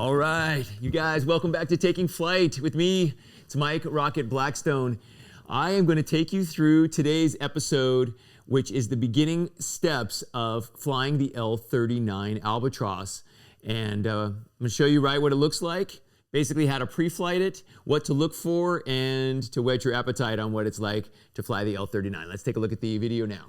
All right, you guys, welcome back to Taking Flight with me. It's Mike, Rocket Blackstone. I am going to take you through today's episode, which is the beginning steps of flying the L-39 Albatros. And I'm going to show you what it looks like, basically how to pre-flight it, what to look for, and to whet your appetite on what it's like to fly the L-39. Let's take a look at the video now.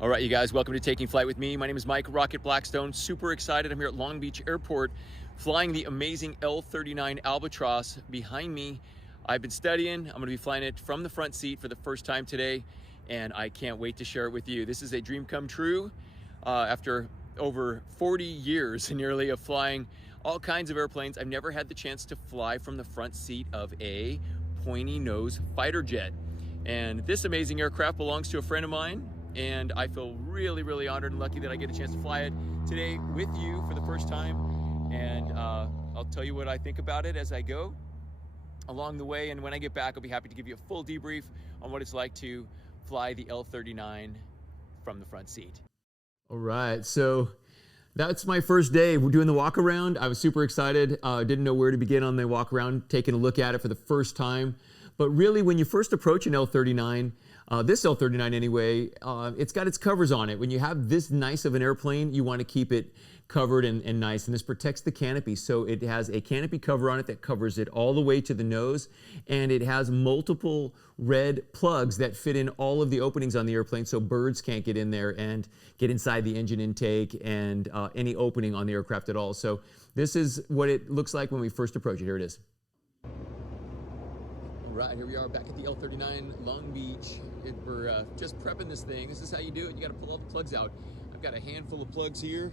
All right, you guys, welcome to Taking Flight with me. My name is Mike, Rocket Blackstone. Super excited. I'm here at Long Beach Airport flying the amazing L-39 Albatros. Behind me, I've been studying. I'm going to be flying it from the front seat for the first time today, and I can't wait to share it with you. This is a dream come true after over 40 years nearly of flying all kinds of airplanes. I've never had the chance to fly from the front seat of a pointy nose fighter jet. And this amazing aircraft belongs to a friend of mine, and I feel really, really honored and lucky that I get a chance to fly it today with you for the first time. And I'll tell you what I think about it as I go along the way. And when I get back, I'll be happy to give you a full debrief on what it's like to fly the L-39 from the front seat. All right, so that's my first day. We're doing the walk around. I was super excited. Didn't know where to begin on the walk around, taking a look at it for the first time. But really, when you first approach an L-39, this L-39 anyway, it's got its covers on it. When you have this nice of an airplane, you want to keep it covered and nice, and this protects the canopy. So it has a canopy cover on it that covers it all the way to the nose, and it has multiple red plugs that fit in all of the openings on the airplane so birds can't get in there and get inside the engine intake and any opening on the aircraft at all. So this is what it looks like when we first approach it. Here it is. All right, here we are back at the L-39 Long Beach. We're just prepping this thing. This is how you do it. You got to pull all the plugs out. I've got a handful of plugs here,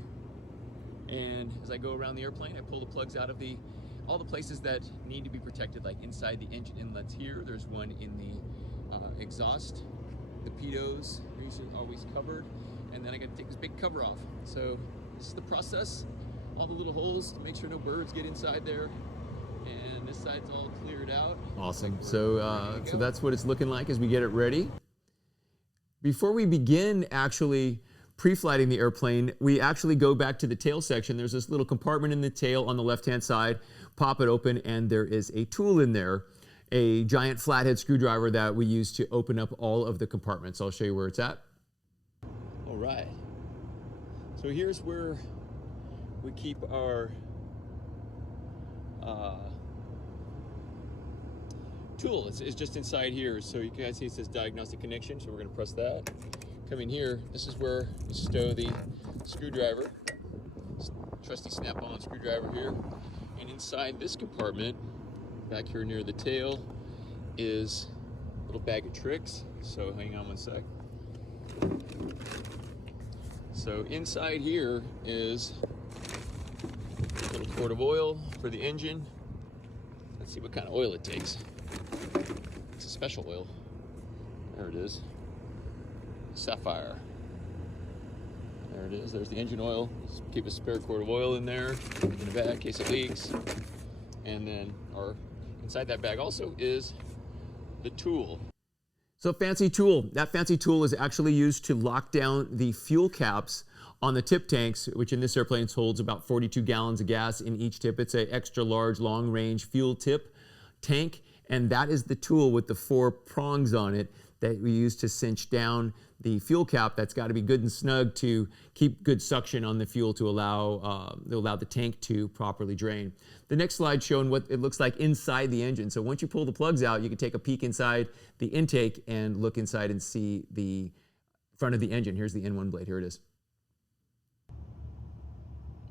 and as I go around the airplane, I pull the plugs out of all the places that need to be protected, like inside the engine inlets here. There's one in the exhaust. The pitos are usually always covered, and then I got to take this big cover off. So this is the process. All the little holes to make sure no birds get inside there. And this side's all cleared out. Awesome. So that's what it's looking like as we get it ready. Before we begin actually pre-flighting the airplane, we actually go back to the tail section. There's this little compartment in the tail on the left-hand side. Pop it open, and there is a tool in there, a giant flathead screwdriver that we use to open up all of the compartments. I'll show you where it's at. All right. So here's where we keep our tool. It's just inside here. So you guys see it says diagnostic connection. So we're going to press that. Come in here. This is where we stow the screwdriver. Trusty snap-on screwdriver here. And inside this compartment, back here near the tail, is a little bag of tricks. So hang on one sec. So inside here is a little quart of oil for the engine. Let's see what kind of oil it takes. It's a special oil. There it is. Sapphire. There it is. There's the engine oil. Let's keep a spare quart of oil in there in the bag in case it leaks. And then inside that bag also is the tool. So fancy tool. That fancy tool is actually used to lock down the fuel caps on the tip tanks, which in this airplane holds about 42 gallons of gas in each tip. It's an extra large, long-range fuel tip tank, and that is the tool with the 4 prongs on it that we use to cinch down the fuel cap. That's got to be good and snug to keep good suction on the fuel to allow the tank to properly drain. The next slide showing what it looks like inside the engine. So once you pull the plugs out, you can take a peek inside the intake and look inside and see the front of the engine. Here's the N1 blade. Here it is.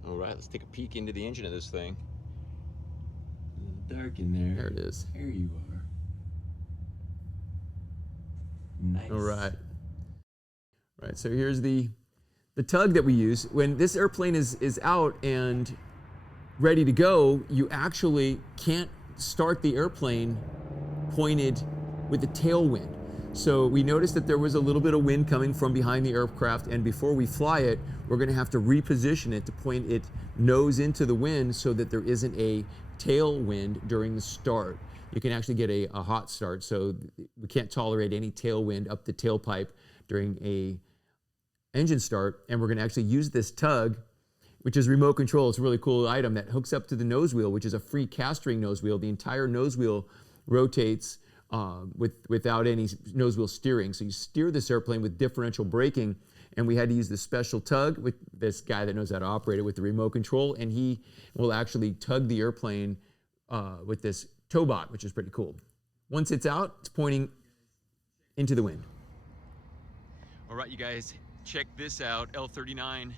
All right, let's take a peek into the engine of this thing. A little dark in there. There it is. There you are. Nice. All right. Right, so here's the tug that we use. When this airplane is out and ready to go, you actually can't start the airplane pointed with the tailwind. So we noticed that there was a little bit of wind coming from behind the aircraft, and before we fly it, we're going to have to reposition it to point it nose into the wind so that there isn't a tailwind during the start. You can actually get a hot start, so we can't tolerate any tailwind up the tailpipe during a engine start, and we're going to actually use this tug which is remote control. It's a really cool item that hooks up to the nose wheel, which is a free castering nose wheel. The entire nose wheel rotates without any nose wheel steering. So you steer this airplane with differential braking, and we had to use this special tug with this guy that knows how to operate it with the remote control, and he will actually tug the airplane with this tow bot, which is pretty cool. Once it's out, it's pointing into the wind. All right, you guys, check this out, L-39.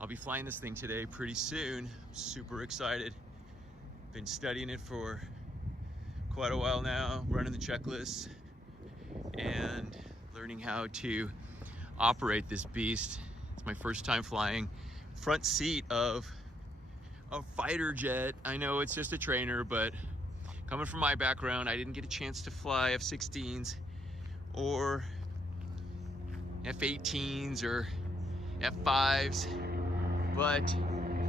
I'll be flying this thing today pretty soon. I'm super excited. Been studying it for quite a while now, running the checklists and learning how to operate this beast. It's my first time flying front seat of a fighter jet. I know it's just a trainer, but coming from my background, I didn't get a chance to fly F-16s or F-18s or F-5s, but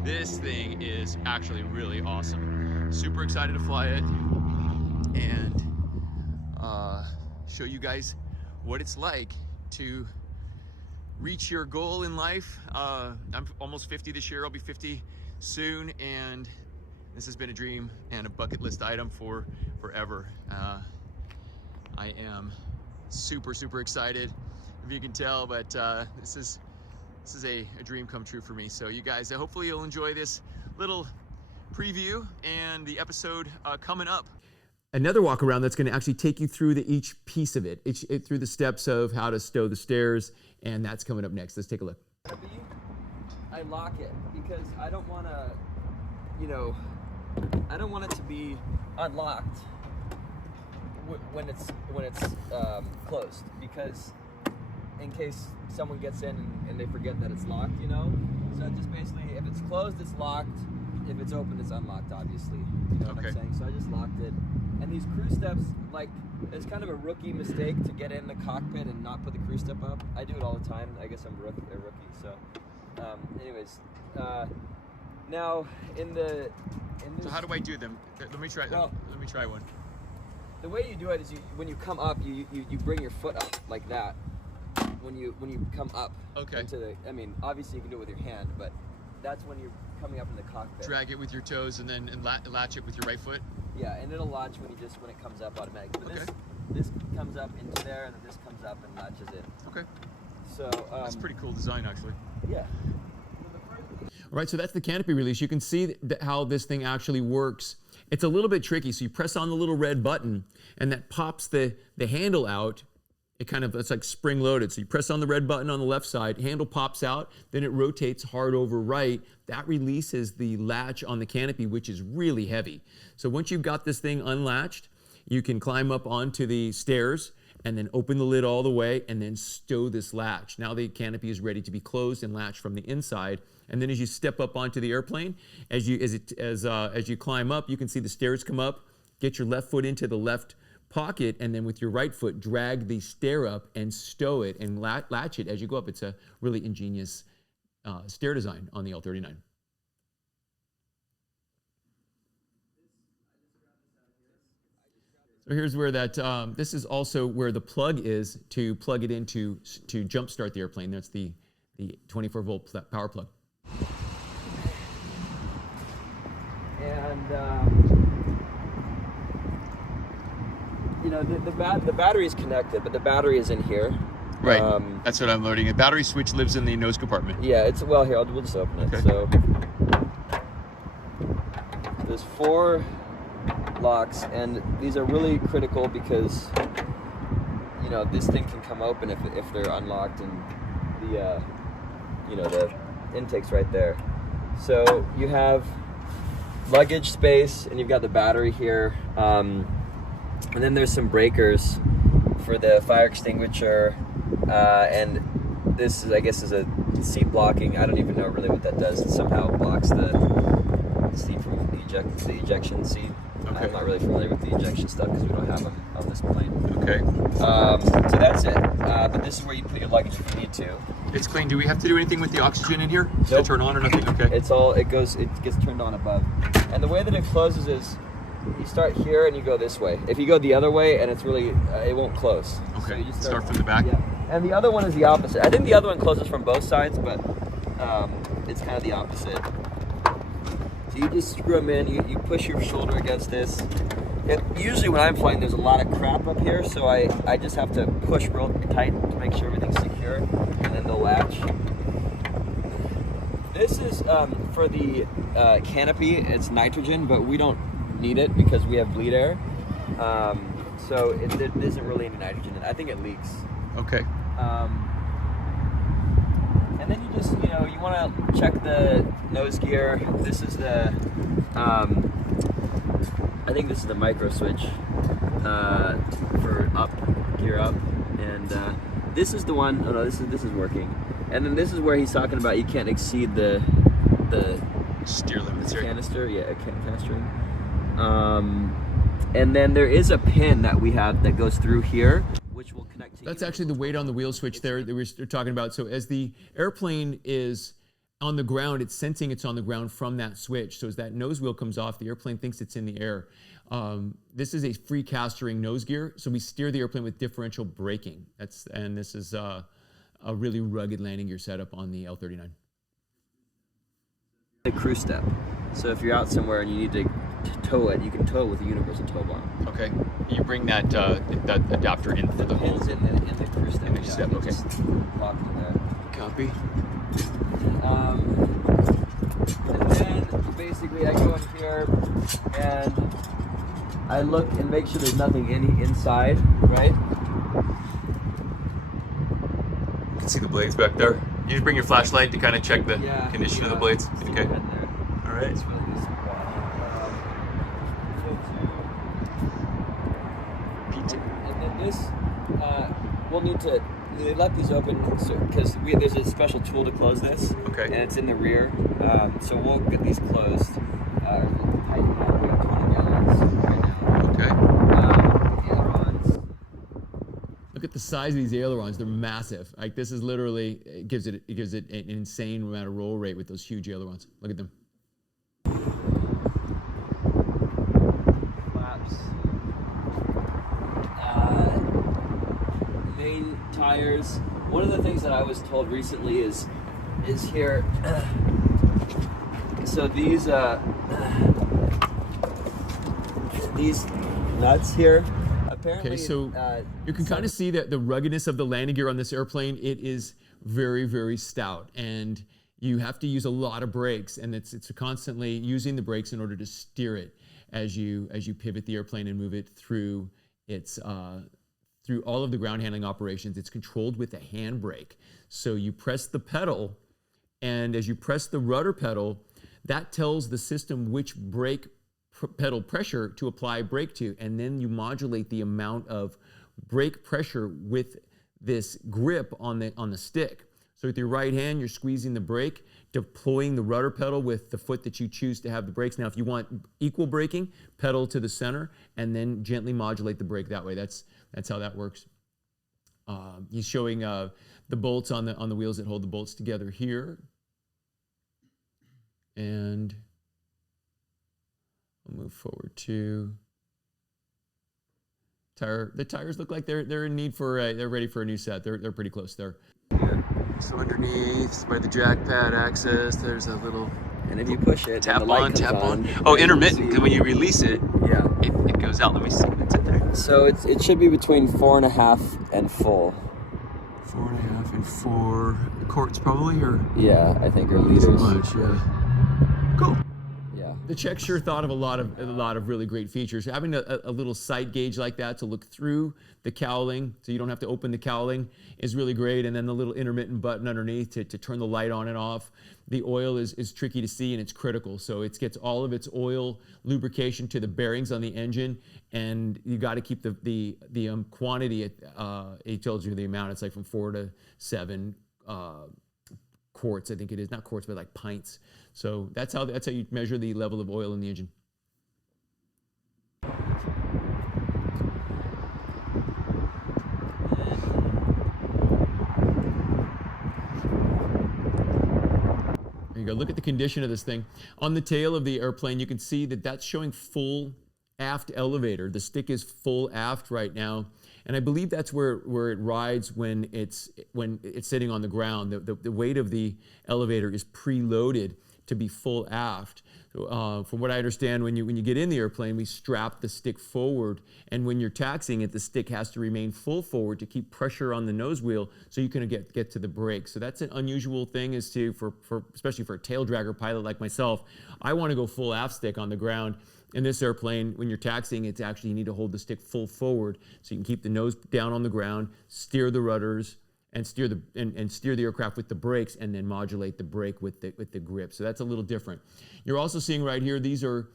this thing is actually really awesome. Super excited to fly it and show you guys what it's like to reach your goal in life. I'm almost 50 this year. I'll be 50 soon, and this has been a dream and a bucket list item for forever. I am super excited, if you can tell, but this is a dream come true for me. So you guys, hopefully you'll enjoy this little preview and the episode coming up. Another walk around that's going to actually take you through each piece of it, through the steps of how to stow the stairs, and that's coming up next. Let's take a look. I lock it because I don't want to, I don't want it to be unlocked when it's closed, because in case someone gets in and they forget that it's locked, So just basically, if it's closed, it's locked. If it's open, it's unlocked, obviously. You know what I'm saying? So I just locked it. And these crew steps, like, it's kind of a rookie mistake to get in the cockpit and not put the crew step up. I do it all the time. I guess I'm a rookie, so anyways, now in this, so how do I do them? Let me try. Well, let me try one. The way you do it is when you come up, you bring your foot up like that. When you come up into the, I mean, obviously you can do it with your hand, but that's when you're coming up in the cockpit. Drag it with your toes and then latch it with your right foot. Yeah, and it'll latch when it comes up automatically. But this comes up into there, and then this comes up and latches in. Okay. So that's pretty cool design, actually. Yeah. All right, so that's the canopy release. You can see how this thing actually works. It's a little bit tricky. So you press on the little red button, and that pops the handle out. It's like spring loaded. So you press on the red button on the left side, handle pops out, then it rotates hard over right. That releases the latch on the canopy, which is really heavy. So once you've got this thing unlatched, you can climb up onto the stairs and then open the lid all the way and then stow this latch. Now the canopy is ready to be closed and latched from the inside. And then as you step up onto the airplane, as you climb up, you can see the stairs come up, get your left foot into the left pocket, and then with your right foot, drag the stair up and stow it and latch it as you go up. It's a really ingenious stair design on the L-39. So here's where this is also where the plug is to plug it into to jump start the airplane. That's the 24-volt power plug. And the battery is connected, but the battery is in here. Right. That's what I'm loading. A battery switch lives in the nose compartment. Yeah. Here. We'll just open it. Okay. So there's 4 locks, and these are really critical because this thing can come open if they're unlocked, and the intake's right there. So you have luggage space, and you've got the battery here. And then there's some breakers for the fire extinguisher, and this I guess is a seat blocking. I don't even know really what that does. It somehow blocks the seat from the ejection seat. Okay. I'm not really familiar with the ejection stuff because we don't have them on this plane. Okay. So that's it. But this is where you put your luggage if you need to. It's clean. Do we have to do anything with the oxygen in here? Does it turn on or nothing? Okay. It gets turned on above. And the way that it closes is you start here and you go this way. If you go the other way, and it's really, it won't close. Okay. So you just start from the back? Yeah. And the other one is the opposite. I think the other one closes from both sides, but it's kind of the opposite. So you just screw them in, you push your shoulder against this. Usually when I'm flying, there's a lot of crap up here, so I just have to push real tight to make sure everything's secure, and then they'll latch. This is for the canopy. It's nitrogen, but we don't need it because we have bleed air. So it isn't really any nitrogen in it. I think it leaks. Okay. And then you just, you want to check the nose gear. This is the, I think this is the micro switch for up, gear up. And this is the one, oh no, this is working. And then this is where he's talking about you can't exceed the steer limits here. Canister, canister. And then there is a pin that we have that goes through here, which will connect to. That's actually the weight on the wheel switch there that we're talking about. So as the airplane is on the ground, it's sensing it's on the ground from that switch. So as that nose wheel comes off, the airplane thinks it's in the air. This is a free castering nose gear, so we steer the airplane with differential braking. And this is a really rugged landing gear setup on the L-39. The cruise step. So if you're out somewhere and you need to tow it, you can tow it with a universal tow bar. Okay. You bring that adapter in for the whole. It's in the cruise step. In the step. Okay. Lock in there. Copy. And then basically I go in here and I look and make sure there's nothing inside, right? You can see the blades back there. You just bring your flashlight to kind of check the condition of the blades. Okay. All right. It's really good to watch. And then this, we'll need to let these open because there's a special tool to close this. Okay. And it's in the rear. So we'll get these closed. Tighten that. We have 20 gallons right now. Okay. Ailerons. Look at the size of these ailerons. They're massive. Like this is literally, it gives it an insane amount of roll rate with those huge ailerons. Look at them. Flaps. Main tires. One of the things that I was told recently is here. So these nuts here. Apparently, okay, so you can kind of see that the ruggedness of the landing gear on this airplane. It is very, very stout, and you have to use a lot of brakes, and it's constantly using the brakes in order to steer it as you pivot the airplane and move it through its through all of the ground handling operations. It's controlled with a handbrake. So you press the pedal, and as you press the rudder pedal, that tells the system which brake pedal pressure to apply brake to, and then you modulate the amount of brake pressure with this grip on the stick. So with your right hand, you're squeezing the brake, deploying the rudder pedal with the foot that you choose to have the brakes. Now, if you want equal braking, pedal to the center, and then gently modulate the brake that way. That's how that works. He's showing the bolts on the wheels that hold the bolts together here. And we'll move forward to the tires look like they're in need for they're ready for a new set. They're pretty close there. So underneath by the jack pad access, there's a little, and if you push it, tap on. Oh, intermittent, because when you release it, it goes out. Let me see what's in there. So it should be between 4.5 and full. 4.5 and 4 quarts probably, or I think, or liters. Much, cool. Yeah. The Czech sure thought of a lot of really great features. Having a little sight gauge like that to look through the cowling, so you don't have to open the cowling, is really great. And then the little intermittent button underneath to turn the light on and off. The oil is tricky to see and it's critical. So it gets all of its oil lubrication to the bearings on the engine, and you got to keep the quantity. It tells you the amount. It's like from 4 to 7 quarts, I think it is. Not quarts, but like pints. So that's how you measure the level of oil in the engine. There you go. Look at the condition of this thing. On the tail of the airplane, you can see that that's showing full aft elevator. The stick is full aft right now, and I believe that's where it rides when it's sitting on the ground. The weight of the elevator is preloaded to be full aft. From what I understand, when you get in the airplane, we strap the stick forward, and when you're taxiing it, the stick has to remain full forward to keep pressure on the nose wheel so you can get to the brakes. So that's an unusual thing, especially for a tail dragger pilot like myself. I want to go full aft stick on the ground. In this airplane, when you're taxiing, it's actually you need to hold the stick full forward so you can keep the nose down on the ground, steer the rudders, and steer the aircraft with the brakes, and then modulate the brake with the grip. So that's a little different. You're also seeing right here, these are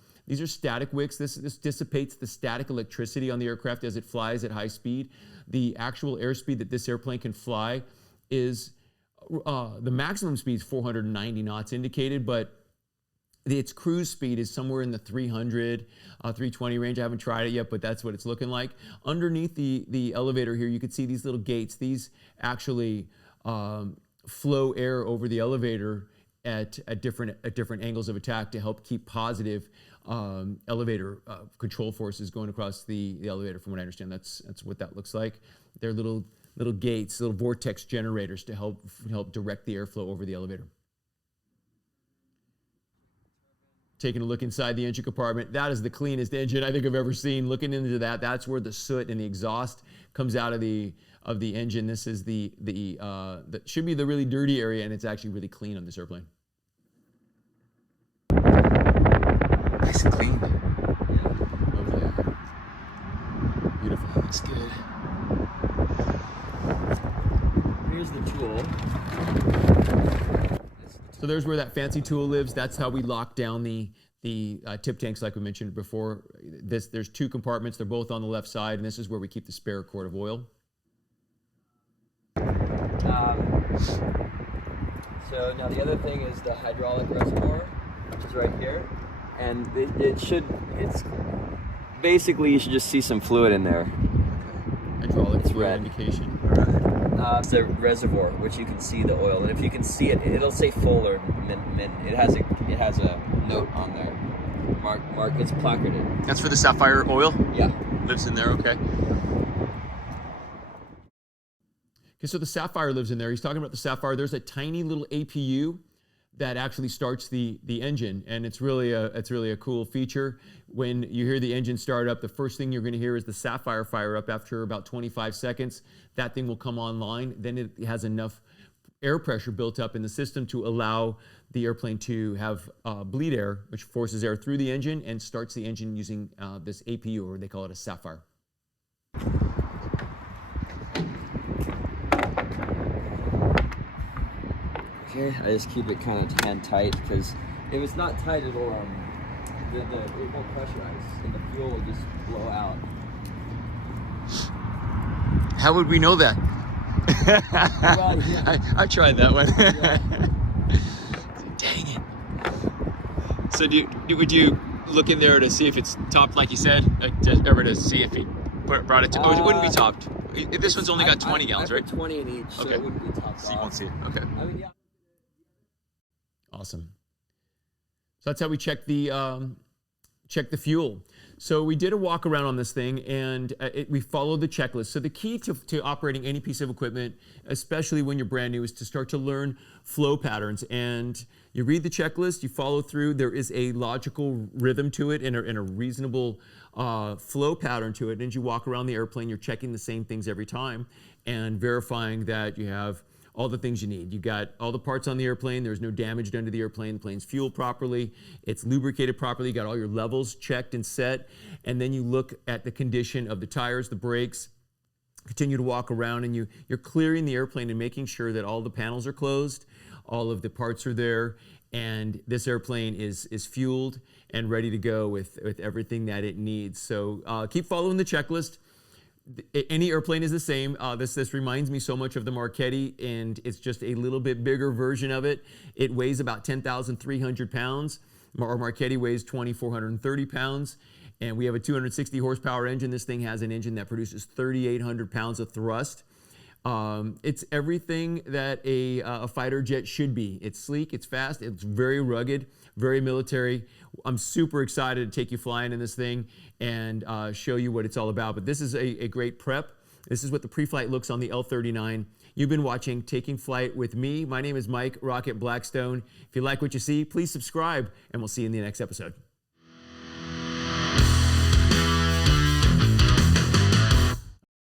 static wicks. This dissipates the static electricity on the aircraft as it flies at high speed. The actual airspeed that this airplane can fly is, the maximum speed is 490 knots indicated, but its cruise speed is somewhere in the 300, 320 range. I haven't tried it yet, but that's what it's looking like. Underneath the elevator here, you can see these little gates. These actually flow air over the elevator at different angles of attack to help keep positive elevator control forces going across the elevator. From what I understand, that's what that looks like. They're little gates, little vortex generators to help direct the airflow over the elevator. Taking a look inside the engine compartment, that is the cleanest engine I think I've ever seen. Looking into that, that's where the soot and the exhaust comes out of the engine. This is that should be the really dirty area, and it's actually really clean on this airplane. Nice and clean. Over there. Beautiful. Looks good. Here's the tool. So there's where that fancy tool lives. That's how we lock down the tip tanks like we mentioned before. There's two compartments. They're both on the left side, and this is where we keep the spare quart of oil. So now the other thing is the hydraulic reservoir, which is right here. And it's basically you should just see some fluid in there. Okay. Hydraulic fluid red indication. All right. It's a reservoir, which you can see the oil, and if you can see it, it'll say full or min. It has a note on there. Mark, it's placarded. That's for the Sapphire oil? Yeah. Lives in there, okay. Okay, so the Sapphire lives in there. He's talking about the Sapphire. There's a tiny little APU that actually starts the engine, and it's really a cool feature. When you hear the engine start up, the first thing you're going to hear is the Sapphire fire up. After about 25 seconds, that thing will come online. Then it has enough air pressure built up in the system to allow the airplane to have bleed air, which forces air through the engine and starts the engine using this APU, or they call it a Sapphire. Okay, I just keep it kind of hand tight, because if it's not tight, it won't pressurize, and the fuel will just blow out. How would we know that? Well, yeah. I tried that one. Yeah. Dang it. So would you look in there to see if it's topped like you said, to see if he brought it to? Oh, it wouldn't be topped. This one's only got 20 gallons, right? 20 in each, so okay. It wouldn't be topped so you won't see it. Okay. I mean, yeah. Awesome. So that's how we check the fuel. So we did a walk around on this thing, and we followed the checklist. So the key to operating any piece of equipment, especially when you're brand new, is to start to learn flow patterns. And you read the checklist, you follow through. There is a logical rhythm to it and a reasonable flow pattern to it. And as you walk around the airplane, you're checking the same things every time and verifying that you have all the things you need. You got all the parts on the airplane. There's no damage done to the airplane. The plane's fueled properly. It's lubricated properly. You got all your levels checked and set. And then you look at the condition of the tires, the brakes. Continue to walk around, and you're clearing the airplane and making sure that all the panels are closed, all of the parts are there, and this airplane is fueled and ready to go with everything that it needs. So keep following the checklist. Any airplane is the same. This reminds me so much of the Marchetti, and it's just a little bit bigger version of it. It weighs about 10,300 pounds. Our Marchetti weighs 2,430 pounds, and we have a 260 horsepower engine. This thing has an engine that produces 3,800 pounds of thrust. It's everything that a fighter jet should be. It's sleek, it's fast, it's very rugged, very military. I'm super excited to take you flying in this thing and show you what it's all about. But this is a great prep. This is what the pre-flight looks on the L-39. You've been watching Taking Flight with me. My name is Mike Rocket Blackstone. If you like what you see, please subscribe, and we'll see you in the next episode.